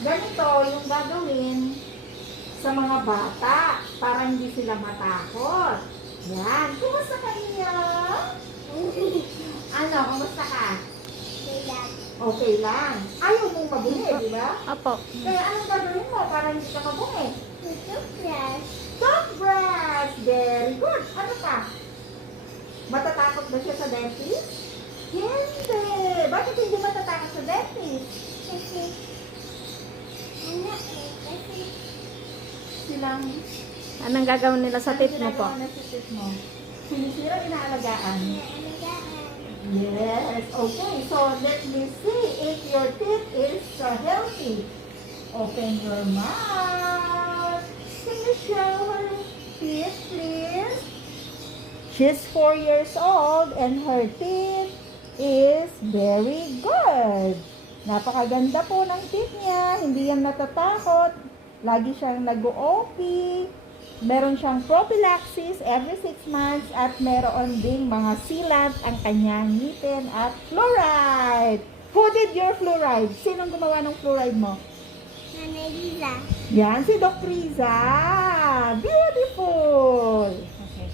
ganito yung gagawin sa mga bata para hindi sila matakot. Yan. Kumusta ka niya? Ano? Kumusta ka? Okay lang. Ayaw mong mabungi, di ba? Opo. Kaya anong gagawin mo para hindi ka mabungi? Toothbrush! Very good. Ano pa? Matatakot ba siya sa dentist? Hindi. Bakit hindi matatakot sa dentist? Silang... Anong gagawin nila sa teeth mo po? Ano sa teeth mo? Sinisira, inaalagaan? Yes. Okay. So, let me see if your teeth is healthy. Open your mouth. Can you show her teeth, please? She's 4 years old and her teeth is very good. Napakaganda po ng teeth niya. Hindi yan natatakot. Lagi siyang nag-OP. Meron siyang prophylaxis every 6 months at meron ding mga sealant ang kanyang ngipin at fluoride. Who did your fluoride? Sinong gumawa ng fluoride mo? Yan, si Doc Riza. Beautiful! Okay.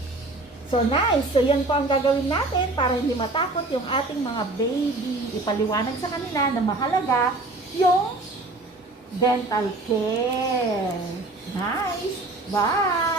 So, nice. So, yan po ang gagawin natin para hindi matakot yung ating mga baby. Ipaliwanag sa kanila na mahalaga yung dental care. Nice! Bye!